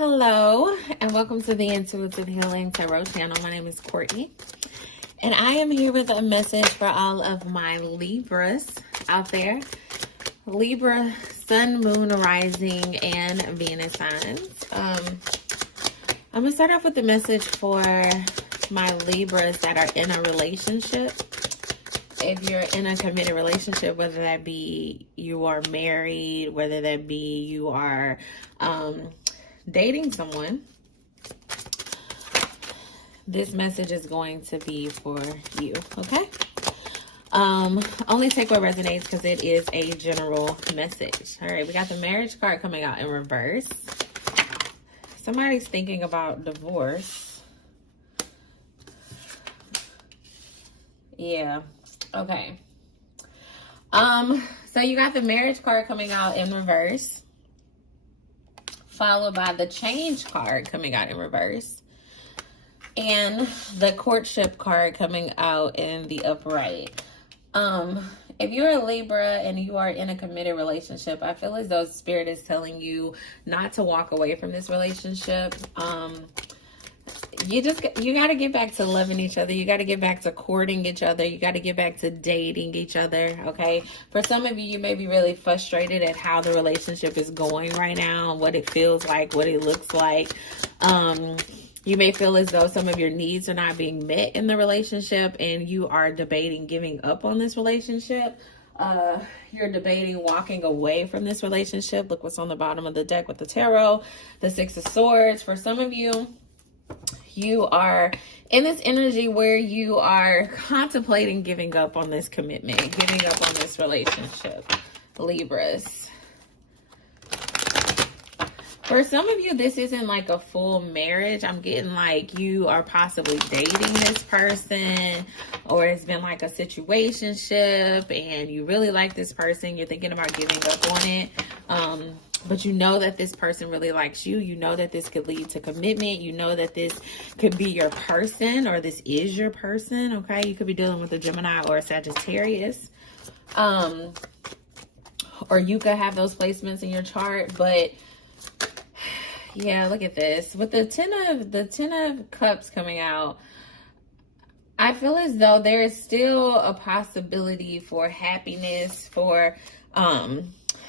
Hello, and welcome to the Intuitive Healing Tarot channel. My name is Courtney, and I am here with a message for all of my Libras out there. Libra, Sun, Moon, Rising, and Venus signs. I'm going to start off with the message for my Libras that are in a relationship. If you're in a committed relationship, whether that be you are married, whether that be you are dating someone, this message is going to be for you, okay? Only take what resonates because it is a general message. All right, we got the marriage card coming out in reverse. Somebody's thinking about divorce. Yeah, okay. So you got the marriage card coming out in reverse, followed by the change card coming out in reverse, and the courtship card coming out in the upright. If you're a Libra and you are in a committed relationship, I feel as though Spirit is telling you not to walk away from this relationship. You got to get back to loving each other. You got to get back to courting each other. You got to get back to dating each other, okay? For some of you, you may be really frustrated at how the relationship is going right now, what it feels like, what it looks like. You may feel as though some of your needs are not being met in the relationship and you are debating giving up on this relationship. You're debating walking away from this relationship. Look what's on the bottom of the deck with the tarot, the Six of Swords. For some of you, you are in this energy where you are contemplating giving up on this commitment, giving up on this relationship, Libras. For some of you, this isn't like a full marriage. I'm getting like you are possibly dating this person, or it's been like a situationship and you really like this person. You're thinking about giving up on it. But you know that this person really likes you. You know that this could lead to commitment. You know that this could be your person, or this is your person, okay? You could be dealing with a Gemini or a Sagittarius. Or you could have those placements in your chart, but yeah, look at this. With the Ten of Cups coming out, I feel as though there is still a possibility for happiness, for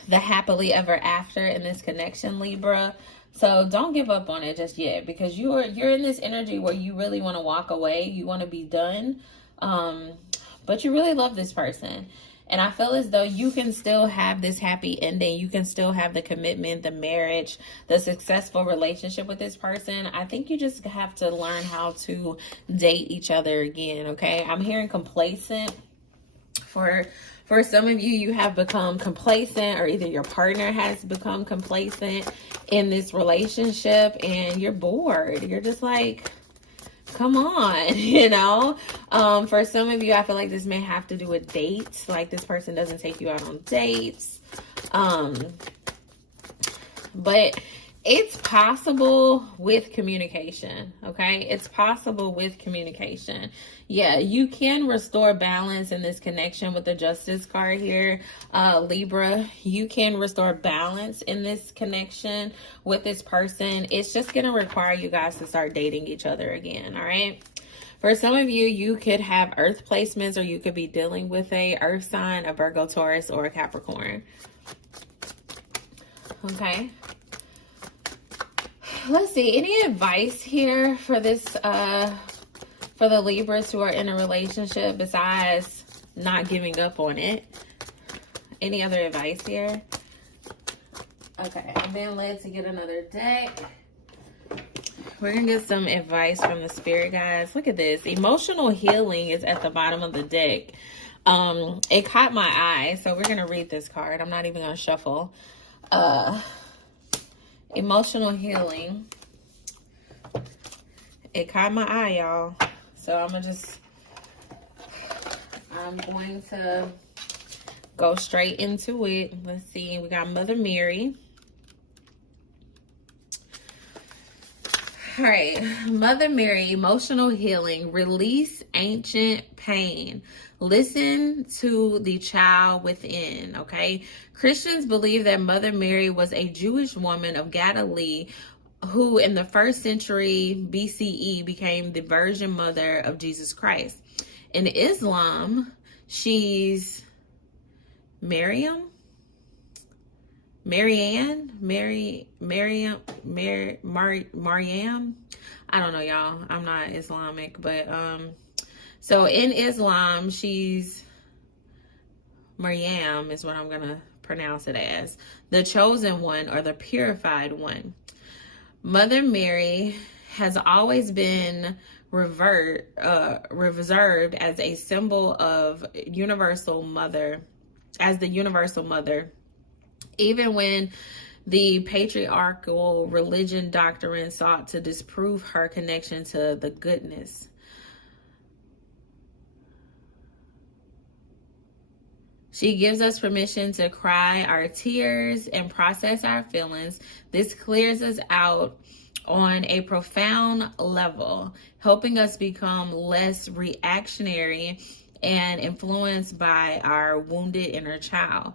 the happily ever after in this connection, Libra. So don't give up on it just yet, because you're in this energy where you really want to walk away. You want to be done. But you really love this person. And I feel as though you can still have this happy ending. You can still have the commitment, the marriage, the successful relationship with this person. I think you just have to learn how to date each other again, okay? I'm hearing complacent. For some of you, you have become complacent, or either your partner has become complacent in this relationship and you're bored. You're just like, come on, you know? For some of you, I feel like this may have to do with dates. Like this person doesn't take you out on dates. But it's possible with communication, okay? It's possible with communication. Yeah, you can restore balance in this connection with the Justice card here, Libra. You can restore balance in this connection with this person. It's just going to require you guys to start dating each other again, all right? For some of you, you could have Earth placements, or you could be dealing with a Earth sign, a Virgo, Taurus, or a Capricorn. Okay. Let's see, any advice here for this, for the Libras who are in a relationship besides not giving up on it? Any other advice here? Okay, I'm being led to get another deck. We're going to get some advice from the Spirit guides. Look at this. Emotional healing is at the bottom of the deck. It caught my eye, so we're going to read this card. I'm not even going to shuffle. Emotional healing. It caught my eye, y'all. So I'm going to go straight into it. Let's see. We got Mother Mary. All right. Mother Mary, emotional healing. Release ancient pain. Listen to the child within, okay? Christians believe that Mother Mary was a Jewish woman of Galilee who in the 1st century BCE became the Virgin Mother of Jesus Christ. In Islam, she's Mariam. I don't know, y'all. I'm not Islamic, but so in Islam, she's Maryam is what I'm gonna pronounce it as, the chosen one or the purified one. Mother Mary has always been reserved as a symbol of universal mother, as the universal mother. Even when the patriarchal religion doctrine sought to disprove her connection to the goodness. She gives us permission to cry our tears and process our feelings. This clears us out on a profound level, helping us become less reactionary and influenced by our wounded inner child.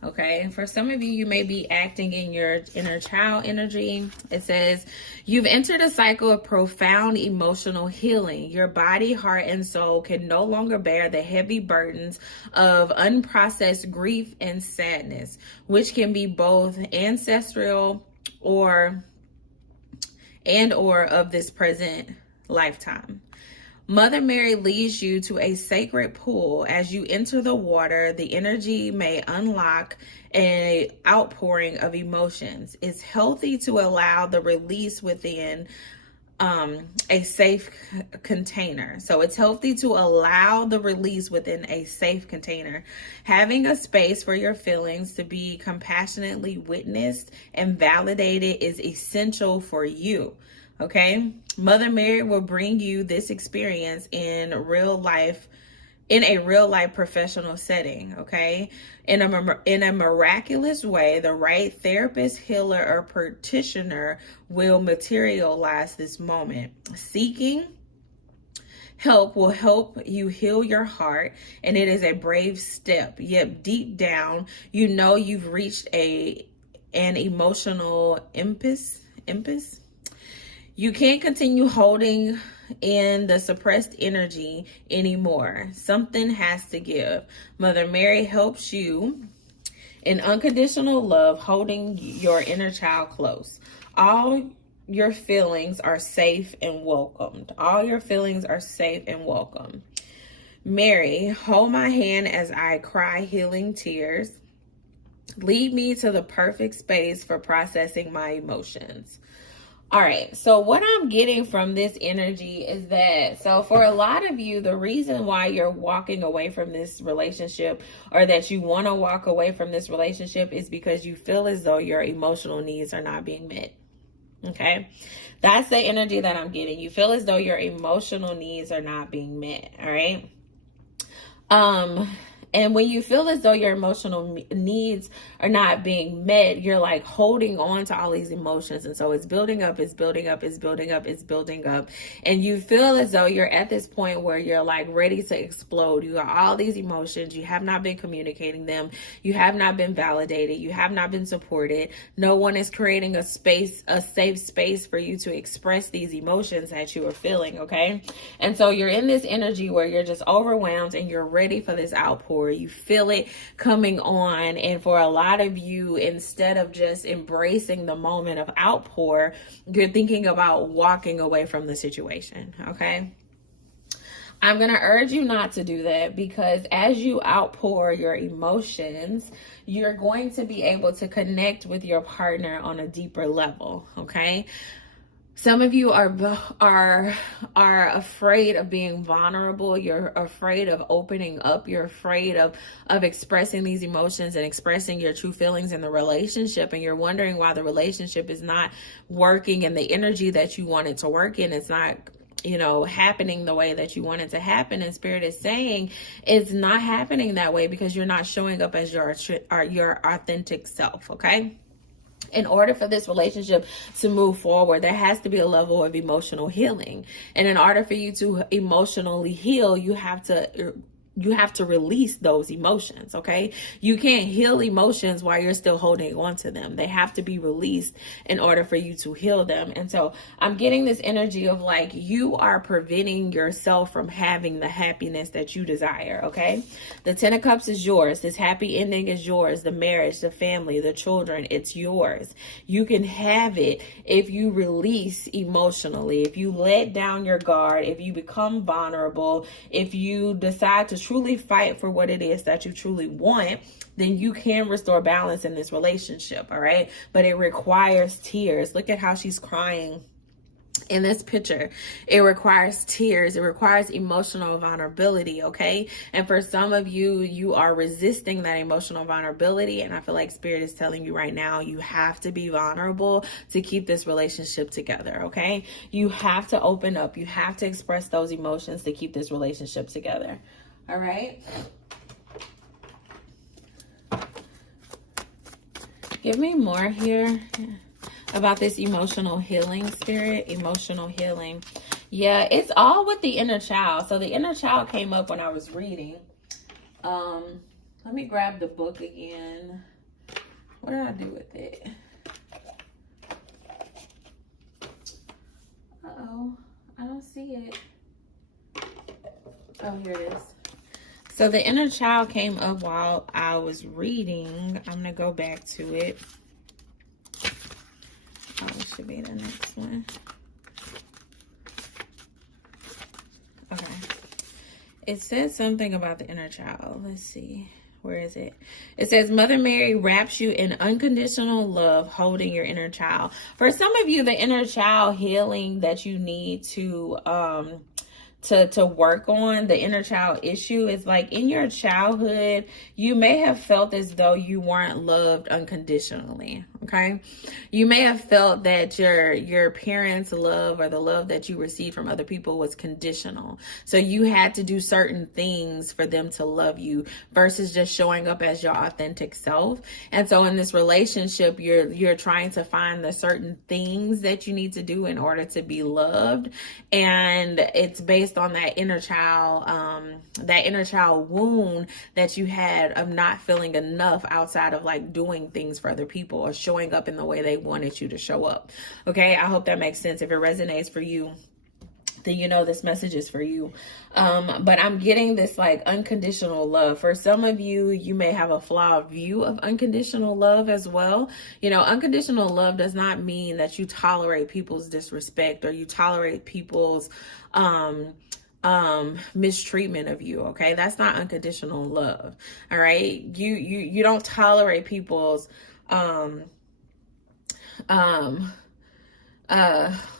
Okay, for some of you, you may be acting in your inner child energy. It says, you've entered a cycle of profound emotional healing. Your body, heart, and soul can no longer bear the heavy burdens of unprocessed grief and sadness, which can be both ancestral or of this present lifetime. Mother Mary leads you to a sacred pool. As you enter the water, the energy may unlock an outpouring of emotions. It's healthy to allow the release within a safe container. So it's healthy to allow the release within a safe container. Having a space for your feelings to be compassionately witnessed and validated is essential for you. Okay, Mother Mary will bring you this experience in a real life professional setting. Okay, in a miraculous way, the right therapist, healer, or practitioner will materialize this moment. Seeking help will help you heal your heart, and it is a brave step. Yet deep down, you know you've reached an emotional impasse. You can't continue holding in the suppressed energy anymore. Something has to give. Mother Mary helps you in unconditional love, holding your inner child close. All your feelings are safe and welcomed. All your feelings are safe and welcome. Mary, hold my hand as I cry healing tears. Lead me to the perfect space for processing my emotions. All right, so what I'm getting from this energy is that, so for a lot of you, the reason why you're walking away from this relationship, or that you want to walk away from this relationship, is because you feel as though your emotional needs are not being met. Okay, that's the energy that I'm getting. You feel as though your emotional needs are not being met. All right. And when you feel as though your emotional needs are not being met, you're like holding on to all these emotions. And so it's building up, it's building up, it's building up, it's building up. And you feel as though you're at this point where you're like ready to explode. You got all these emotions. You have not been communicating them. You have not been validated. You have not been supported. No one is creating a safe space for you to express these emotions that you are feeling. Okay. And so you're in this energy where you're just overwhelmed and you're ready for this outpour. You feel it coming on. And for a lot of you, instead of just embracing the moment of outpour, you're thinking about walking away from the situation. Okay. I'm going to urge you not to do that, because as you outpour your emotions, you're going to be able to connect with your partner on a deeper level. Okay. Some of you are afraid of being vulnerable. You're afraid of opening up. You're afraid of expressing these emotions and expressing your true feelings in the relationship. And you're wondering why the relationship is not working and the energy that you want it to work in, it's not, happening the way that you want it to happen. And Spirit is saying it's not happening that way because you're not showing up as your authentic self. Okay. In order for this relationship to move forward, there has to be a level of emotional healing. And in order for you to emotionally heal, you have to release those emotions, okay? You can't heal emotions while you're still holding on to them. They have to be released in order for you to heal them. And so I'm getting this energy of like, you are preventing yourself from having the happiness that you desire, okay? The Ten of Cups is yours. This happy ending is yours. The marriage, the family, the children, it's yours. You can have it if you release emotionally, if you let down your guard, if you become vulnerable, if you decide to truly fight for what it is that you truly want, then you can restore balance in this relationship, all right? But it requires tears. Look at how she's crying in this picture. It requires tears. It requires emotional vulnerability, okay? And for some of you, you are resisting that emotional vulnerability. And I feel like Spirit is telling you right now, you have to be vulnerable to keep this relationship together, okay? You have to open up. You have to express those emotions to keep this relationship together. All right. Give me more here about this emotional healing, Spirit. Emotional healing. Yeah, it's all with the inner child. So the inner child came up when I was reading. Let me grab the book again. What did I do with it? Uh-oh. I don't see it. Oh, here it is. So the inner child came up while I was reading. I'm going to go back to it. Oh, it should be the next one. Okay. It says something about the inner child. Let's see. Where is it? It says, Mother Mary wraps you in unconditional love, holding your inner child. For some of you, the inner child healing that you need to work on, the inner child issue, is like in your childhood, you may have felt as though you weren't loved unconditionally. Okay. You may have felt that your parents' love or the love that you received from other people was conditional. So you had to do certain things for them to love you versus just showing up as your authentic self. And so in this relationship, you're trying to find the certain things that you need to do in order to be loved. And it's based on that inner child wound that you had of not feeling enough outside of like doing things for other people or showing up in the way they wanted you to show up. Okay, I hope that makes sense. If it resonates for you, then you know this message is for you. But I'm getting this like unconditional love. For some of you, you may have a flawed view of unconditional love as well. You know, unconditional love does not mean that you tolerate people's disrespect or you tolerate people's mistreatment of you. Okay, that's not unconditional love. All right, you don't tolerate people's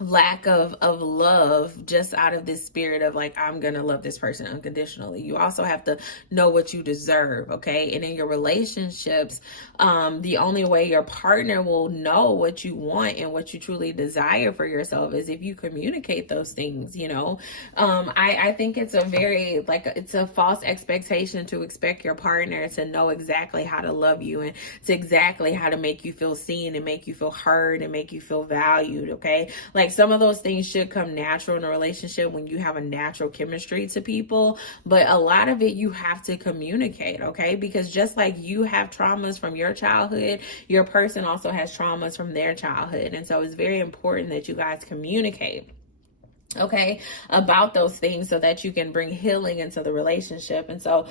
lack of love just out of this spirit of like, I'm gonna love this person unconditionally. You also have to know what you deserve, okay? And in your relationships, the only way your partner will know what you want and what you truly desire for yourself is if you communicate those things, you know? I think it's it's a false expectation to expect your partner to know exactly how to love you and to exactly how to make you feel seen and make you feel heard and make you feel valued. Okay, like some of those things should come natural in a relationship when you have a natural chemistry to people, but a lot of it you have to communicate. Okay, because just like you have traumas from your childhood, your person also has traumas from their childhood, and so it's very important that you guys communicate, okay, about those things so that you can bring healing into the relationship. And so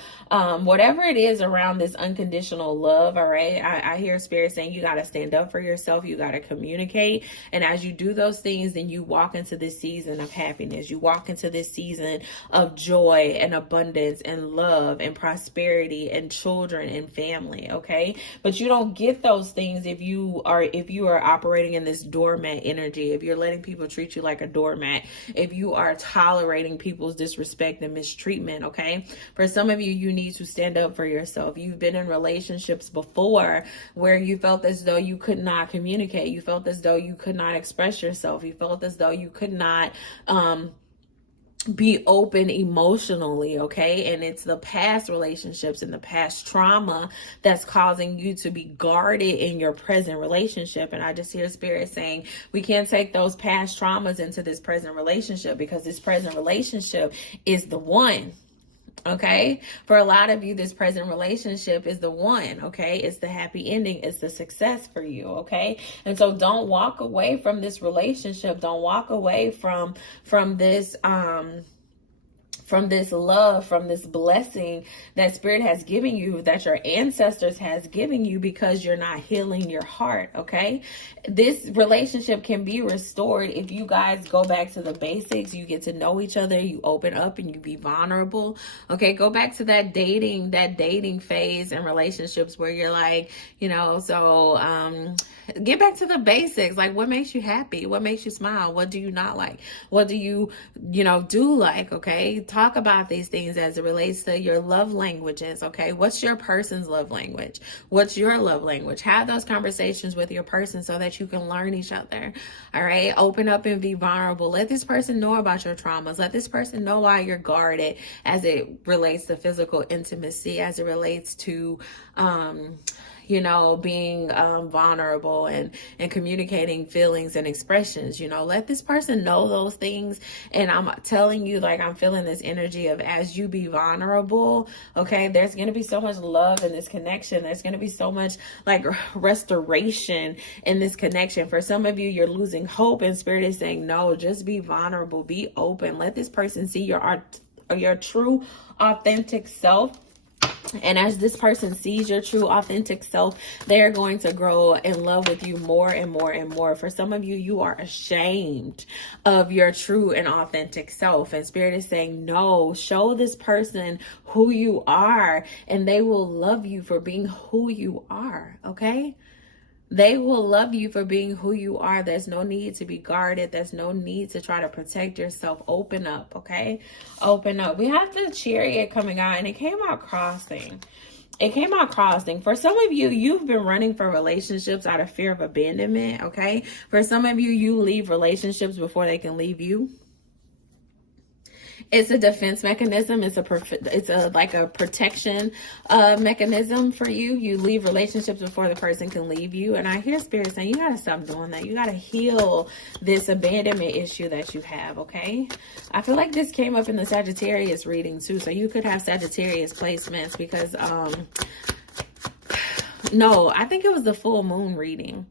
whatever it is around this unconditional love, all right, I hear Spirit saying you got to stand up for yourself, you got to communicate, and as you do those things, then you walk into this season of happiness, you walk into this season of joy and abundance and love and prosperity and children and family. Okay, but you don't get those things if you are operating in this doormat energy, if you're letting people treat you like a doormat, if you are tolerating people's disrespect and mistreatment. Okay, for some of you, you need to stand up for yourself. You've been in relationships before where you felt as though you could not communicate, you felt as though you could not express yourself, you felt as though you could not be open emotionally. Okay, and it's the past relationships and the past trauma that's causing you to be guarded in your present relationship. And I just hear Spirit saying we can't take those past traumas into this present relationship because this present relationship is the one. Okay, for a lot of you, this present relationship is the one. Okay, it's the happy ending, it's the success for you. Okay, and so don't walk away from this relationship. Don't walk away from this from this love, from this blessing that Spirit has given you, that your ancestors has given you, because you're not healing your heart. Okay, this relationship can be restored if you guys go back to the basics. You get to know each other, you open up, and you be vulnerable. Okay, go back to that dating phase and relationships where you're like, get back to the basics. Like, what makes you happy? What makes you smile? What do you not like? What do you do like? Okay, talk about these things as it relates to your love languages. Okay, what's your person's love language? What's your love language? Have those conversations with your person so that you can learn each other. All right, open up and be vulnerable. Let this person know about your traumas. Let this person know why you're guarded as it relates to physical intimacy, as it relates to being vulnerable and communicating feelings and expressions. Let this person know those things. And I'm telling you, like, I'm feeling this energy of, as you be vulnerable, okay, there's going to be so much love in this connection. There's going to be so much like restoration in this connection. For some of you, you're losing hope, and Spirit is saying, no, just be vulnerable, be open. Let this person see your true, authentic self. And as this person sees your true, authentic self, they're going to grow in love with you more and more and more. For some of you, you are ashamed of your true and authentic self. And Spirit is saying, no, show this person who you are, and they will love you for being who you are. Okay? They will love you for being who you are. There's no need to be guarded. There's no need to try to protect yourself. Open up, okay? Open up. We have the Chariot coming out, and it came out crossing. It came out crossing. For some of you, you've been running for relationships out of fear of abandonment, okay? For some of you, you leave relationships before they can leave you. It's a defense mechanism. It's a protection mechanism for you. You leave relationships before the person can leave you. And I hear Spirit saying, you got to stop doing that. You got to heal this abandonment issue that you have, okay? I feel like this came up in the Sagittarius reading too. So you could have Sagittarius placements because, no, I think it was the full moon reading.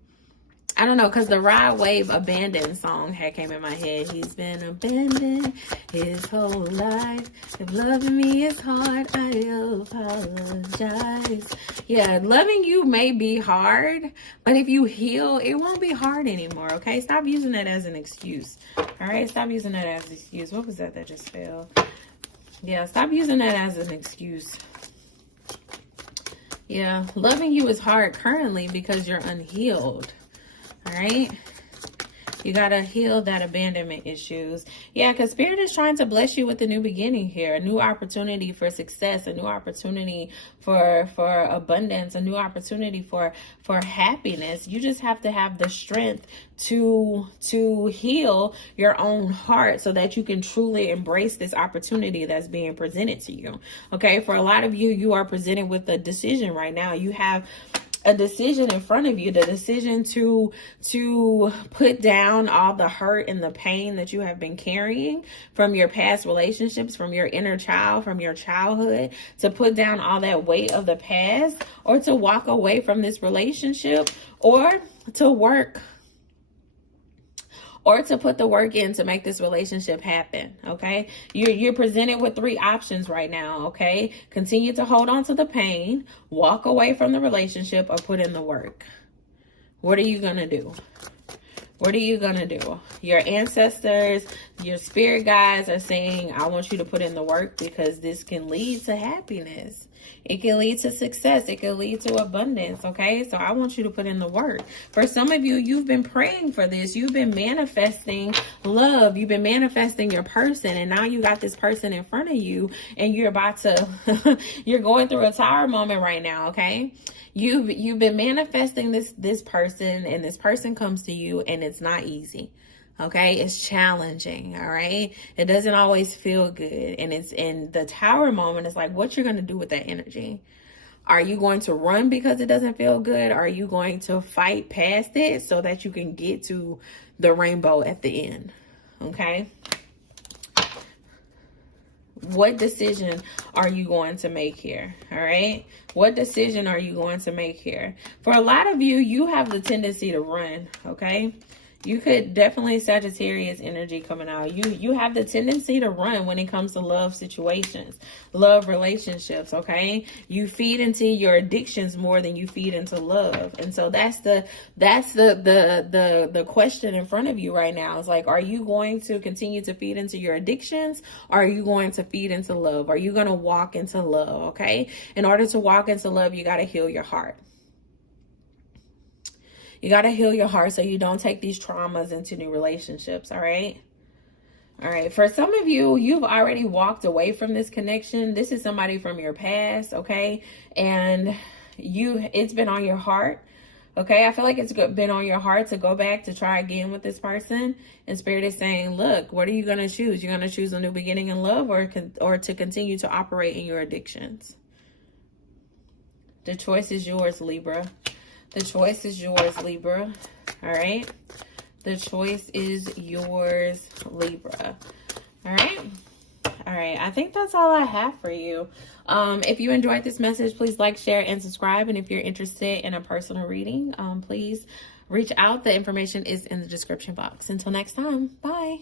I don't know, because the Ride Wave Abandoned song had came in my head. He's been abandoned his whole life. If loving me is hard, I apologize. Yeah, loving you may be hard, but if you heal, it won't be hard anymore, okay? Stop using that as an excuse, all right? Stop using that as an excuse. What was that just fell? Yeah, stop using that as an excuse. Yeah, loving you is hard currently because you're unhealed. All right, you gotta heal that abandonment issues. Yeah, because Spirit is trying to bless you with a new beginning here, a new opportunity for success, a new opportunity for abundance, a new opportunity for happiness. You just have to have the strength to heal your own heart so that you can truly embrace this opportunity that's being presented to you. Okay, for a lot of you, you are presented with a decision right now. You have a decision in front of you, the decision to put down all the hurt and the pain that you have been carrying from your past relationships, from your inner child, from your childhood, to put down all that weight of the past, or to walk away from this relationship, or to work, or to put the work in to make this relationship happen, okay? You're presented with three options right now, okay? Continue to hold on to the pain, walk away from the relationship, or put in the work. What are you going to do? What are you going to do? Your ancestors, your spirit guides are saying, I want you to put in the work because this can lead to happiness. It can lead to success. It can lead to abundance, okay? So I want you to put in the work. For some of you, you've been praying for this. You've been manifesting love. You've been manifesting your person, and now you got this person in front of you, and you're about to, you're going through a tower moment right now, okay? You've been manifesting this person, and this person comes to you, and it's not easy. Okay, it's challenging, all right? It doesn't always feel good. And it's in the tower moment, it's like, what you're going to do with that energy? Are you going to run because it doesn't feel good? Are you going to fight past it so that you can get to the rainbow at the end? Okay? What decision are you going to make here? All right. What decision are you going to make here? For a lot of you, you have the tendency to run. Okay. You could definitely Sagittarius energy coming out. You have the tendency to run when it comes to love situations, love relationships, okay? You feed into your addictions more than you feed into love. And so that's the question in front of you right now. It's like, are you going to continue to feed into your addictions? Or are you going to feed into love? Are you going to walk into love, okay? In order to walk into love, you got to heal your heart. You got to heal your heart so you don't take these traumas into new relationships, all right? All right, for some of you, you've already walked away from this connection. This is somebody from your past, okay? And it's been on your heart, okay? I feel like it's been on your heart to go back to try again with this person. And Spirit is saying, look, what are you going to choose? You're going to choose a new beginning in love or to continue to operate in your addictions? The choice is yours, Libra. The choice is yours, Libra. All right. The choice is yours, Libra. All right. All right. I think that's all I have for you. If you enjoyed this message, please like, share, and subscribe. And if you're interested in a personal reading, please reach out. The information is in the description box. Until next time. Bye.